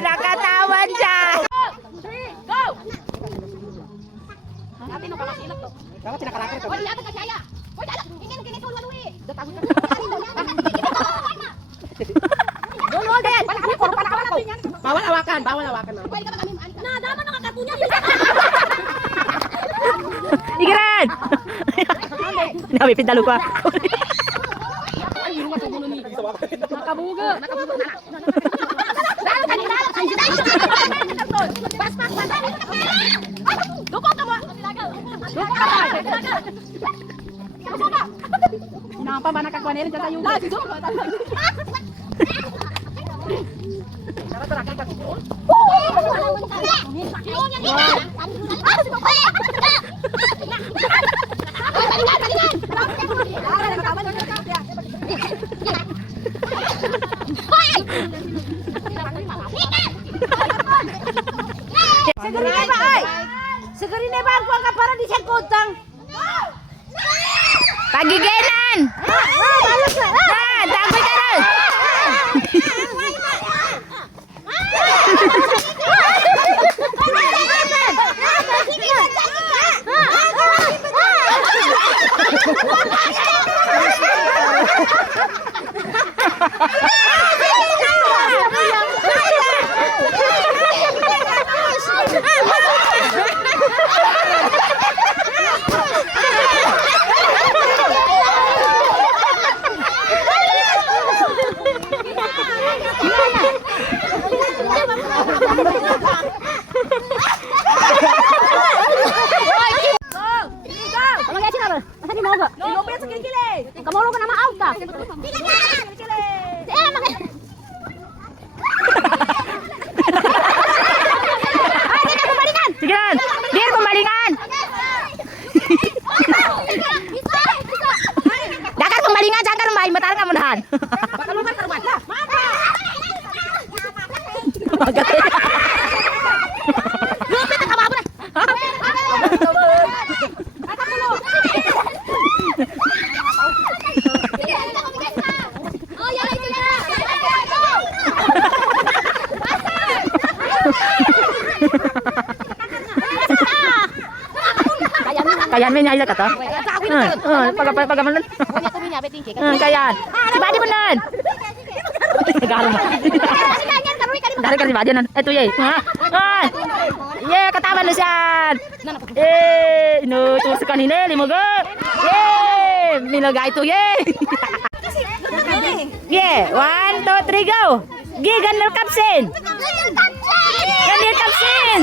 Nakatawan siya. 3, go! Dati nung kamasilap to. Dapat sinakalakir ito. Wala ka kaya. Wala, hindi nang kinito wala eh. Datang ka. Doon din. Wala kami puro pala kami yan. Bawal awakan, bawal awakan. Wala ka ba kami maan ka? Na dama nang katunya. Igiran! Nabi, pintalo pa. Nakabuga. Nakabuga na. Dalo kanina. Pas pas pas. Dukong ka mo. Dukong ka. Napa ba nakakuha nila dyan tayo? Segeri na ba ay? Segeri na ba ang kuha ka para di siya kutang? Pagigenan! Tagoy ka rin! Kayan may nahila ka to. Pagaman. Punya tuh minyak beting ke. Kayan. Si Badi mo nan. Garong. Dari kan si Badi nan. Ito ye. Ha. Ye kataban na siya. No tus kanina limogo. Ye. Minaga ito ye. Ye, 1 2 3 go. Gi ganner kapsin. Ganner kapsin.